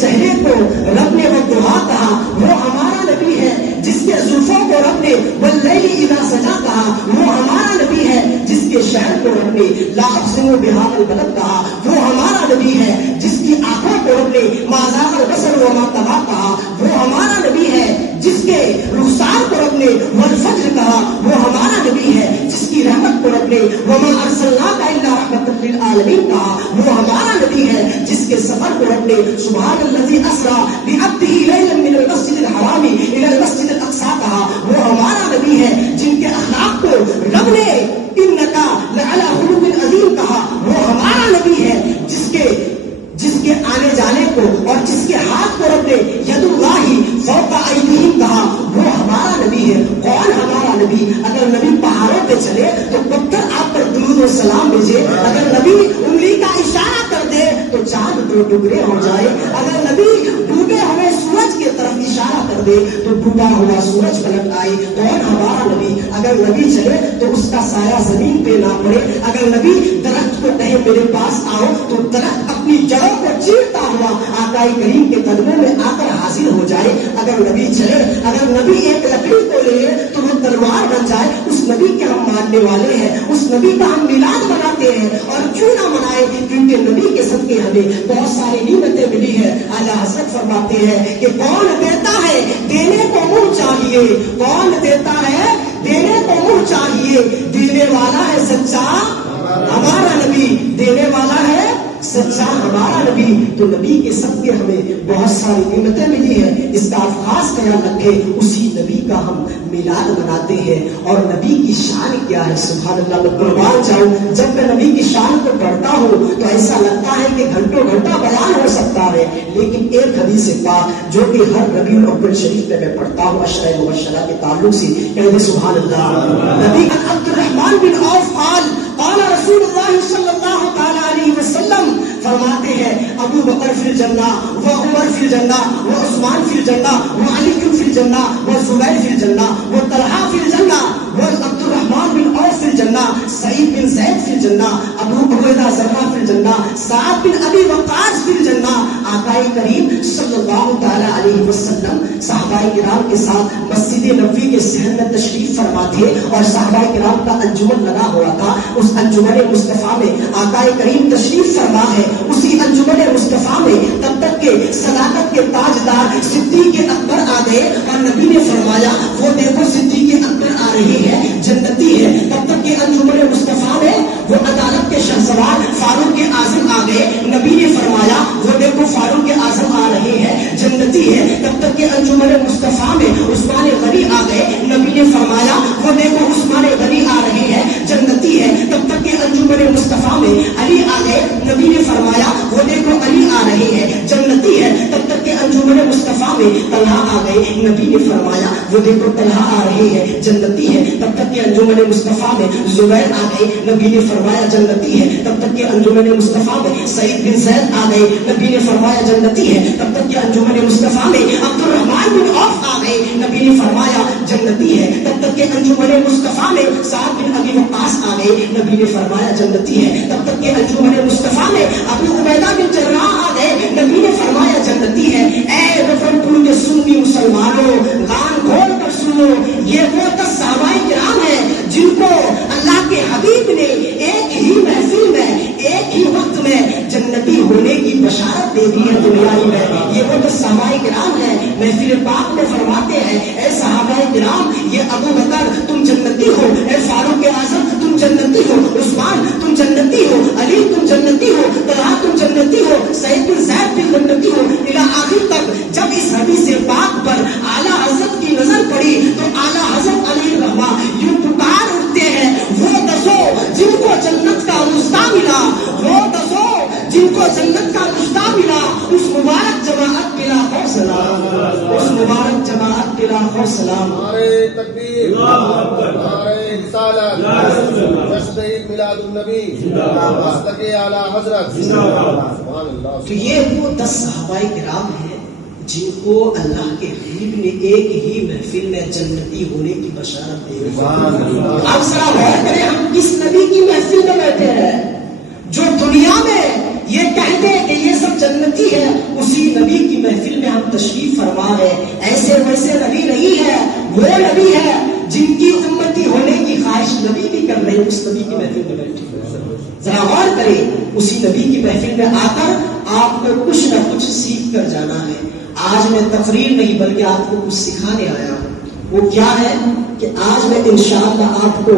چہرے کو رب نے والضحیٰ کہا وہ ہمارا نبی ہے. جس کے زلفوں کو رب نے واللیل اذا سجا کہا وہ ہمارا نبی ہے. جس کے شہر کو رب نے لا اقسم بہذا البلد کہا وہ ہمارا نبی ہے. جس کی آنکھوں کو رب نے ما زاغ البصر وما طغى کہا وہ ہمارا نبی ہے. جس کے رخسار کو رب نے والفجر کہا وہ ہمارا نبی ہے. جس کی رحمت کو رب نے وما ارسلناک الا رحمۃ للعالمین کہا وہ ہمارا نبی ہے. جس کے سفر کو رب نے سبحان الذی اسری بعبدہ لیلا من المسجد الحرام الى المسجد الاقصی کہا وہ ہمارا نبی ہے. جن کے اخلاق کو رب نے انک لعلی خلق عظیم کہا وہ ہمارا نبی ہے. جس کے آنے جانے کو اور جس کے ہاتھ کو رب نے ید اللہ فوق ایدیہم کہا وہ ہمارا نبی ہے. کون ہمارا نبی؟ اگر نبی پہاڑوں پہ چلے تو پتھر آپ پر درود و سلام بھیجے. اگر نبی انگلی کا اشارہ کر دے تو چاند دو ٹکڑے ہو جائے. اگر نبی ڈوبے ہوئے سورج کی طرف اشارہ کر دے تو ڈوبا ہوا سورج پلٹ آئے. کون ہمارا نبی؟ اگر نبی چلے تو اس کا سایہ زمین پہ نہ پڑے. اگر نبی درخت کو کہے میرے پاس آؤ تو درخت اپنی جڑوں کو چیرتا ہوا آقا کریم کے قدموں میں آ کر حاضر ہو جائے. اگر نبی چلے, اگر نبی ایک لکڑی کو لے تو وہ تلوار بن جائے. اس نبی کے ہم ماننے والے ہیں, اس نبی کا ہم میلاد مناتے ہیں. اور کیوں نہ منائے؟ کیونکہ نبی کے صدقے ہمیں بہت ساری نعمتیں ملی ہے. اعلیٰ حضرت فرماتے ہیں کہ کون دیتا ہے دینے کو منہ چاہیے, کون دیتا ہے دینے کو منہ چاہیے. دینے والا ہے سچا ہمارا نبی, دینے والا ہے سچا ہمارا نبی. تو نبی کے صدقے ہمیں بہت ساری نعمتیں ملی ہیں. اس کا خاص خیال رکھیں, اسی نبی کا ہم میلاد مناتے ہیں. اور نبی کی شان کیا ہے؟ سبحان اللہ, میں قربان جاؤں, جب میں نبی کی شان کو پڑھتا ہوں تو ایسا لگتا ہے کہ گھنٹوں گھنٹہ بیان ہو سکتا ہے. لیکن ایک حدیث پاک جو کہ ہر ربیع الاول شریف میں پڑھتا ہوں اشرۂ مبشرہ کے تعلق سے, کہتے سبحان اللہ. نبی عبد الرحمن بن عوف قال رسول اللہ صلی اللہ تعالی علیہ وسلم فرماتے ہیں ابو بکر فی الجنہ و عمر فی الجنہ و عثمان فی الجنہ و علی فی الجنہ و زبیر فی الجنہ و طلحہ فی الجنہ و عبد الرحمن بن عوف فی الجنہ, سعید بن زید فی الجنہ, ابو عبیدہ زرہ فی الجنہ, سعد بن ابی وقاص فی الجنہ. آقا کریم صلی اللہ تعالی علیہ وسلم صحابہ کرام کے ساتھ مسجد نبوی کے صحن میں تشریف فرما تھے اور صحابہ کرام کا انجمن لگا ہوا تھا. اس انجمن مصطفیٰ میں آقا کریم تشریف فرما ہے. اسی انجمن مصطفیٰ میں تب تک کے صداقت کے تاجدار صدیق اکبر آ گئے اور نبی نے فرمایا وہ دیکھو صدیق اکبر آ رہی ہے, جنتی ہے. تب تک کے انجمن مصطفیٰ میں وہ عدالت کے شہسوار فاروق اعظم آ گئے. نبی نے فرمایا وہ دیکھو فاروق اعظم آ رہی ہے, جنتی ہے. تب تک کے انجمن مصطفیٰ میں عثمان غنی آ گئے. نبی نے فرمایا وہ دیکھو عثمان غنی آ رہی ہے, جنتی ہے. تب تک کے انجمن مصطفیٰ میں علی آ گئے. نبی نے فرمایا وہ دیکھو علی آ رہی ہے, جنتی ہے. تب تک کے انجمن مصطفیٰ میں طلحہ آ گئے. نبی نے فرمایا وہ دیکھو طلحہ آ رہی ہے, جنتی ہے. تب تک کے انجمن مصطفیٰ میں زبیر آ گئے. نبی نے فرمایا جنتی ہے. تب تک کے انجمن مصطفیٰ میں سعید بن زید آ گئے. نبی نے فرمایا جنتی ہے. تب تک کے انجمن مصطفیٰ میں عبد الرحمن بن عوف آ گئے. نبی نے فرمایا جنتی ہے. تب تک کے انجمن مصطفیٰ میں سعد بن ابی وقاص آ گئے. نبی نے فرمایا جنتی ہے. تب تک کے انجمن مصطفیٰ میں ابو عبیدہ بن جراح آ گئے. نبی نے فرمایا جنتی ہے. اے رفن پور کے سنی مسلمانوں, کان کھول کر سنو, یہ وہ 10 صحابہ کرام ہیں جن کو اللہ کے حبیب نے ایک ہی محفل میں ایک ہی وقت میں جنتی ہونے کی بشارت دے دی ہے دنیا میں. یہ وہ 10 صحابہ کرام ہیں. محفل پاک میں فرماتے ہیں اے صحابہ کرام, یہ ابو بکر تم جنتی ہو, اے فاروق اعظم تم جنتی ہو, عثمان تم جنتی ہو, علی تم جنتی ہو, طلحہ تم جنتی ہو, سعید بن زید بھی جنتی ہو, الی آخر تک. جب اس حدیث پاک پر اعلیٰ حضرت کی نظر پڑی تو اعلیٰ حضرت علیہ الرحمہ یوں پکار اٹھتے ہیں وہ 10 جن کو جنت کا رشتہ ملا, وہ 10 جن کو جنت کا رشتہ ملا, اس مبارک جماعت کے لاکھوں سلام, اس مبارک جماعت کے لاکھوں سلام. نعرہ تکبیر, نعرہ رسالت, جشن میلاد النبی, مستق اعلیٰ حضرت. سبحان اللہ. تو یہ وہ 10 صحابہ کرام ہیں جن کو اللہ کے حبیب نے ایک ہی محفل میں جنتی ہونے کی بشارت دی. آپ ذرا غور کریں, ہم کس نبی کی محفل میں بیٹھے ہیں جو دنیا میں یہ کہتے ہیں کہ یہ سب جنتی ہے, اسی نبی کی محفل میں ہم تشریف فرما ہے، ایسے ویسے نبی نہیں ہے، وہ نبی ہے جن کی امتی ہونے کی خواہش نبی بھی کر رہے، اس نبی کی محفل میں بیٹھے ذرا غور کرے، اسی نبی کی محفل میں آ کر آپ کو کچھ نہ کچھ سیکھ کر جانا ہے۔ آج میں تقریر نہیں بلکہ آپ کو کچھ سکھانے آیا ہوں، وہ کیا ہے کہ آج میں انشاءاللہ آپ کو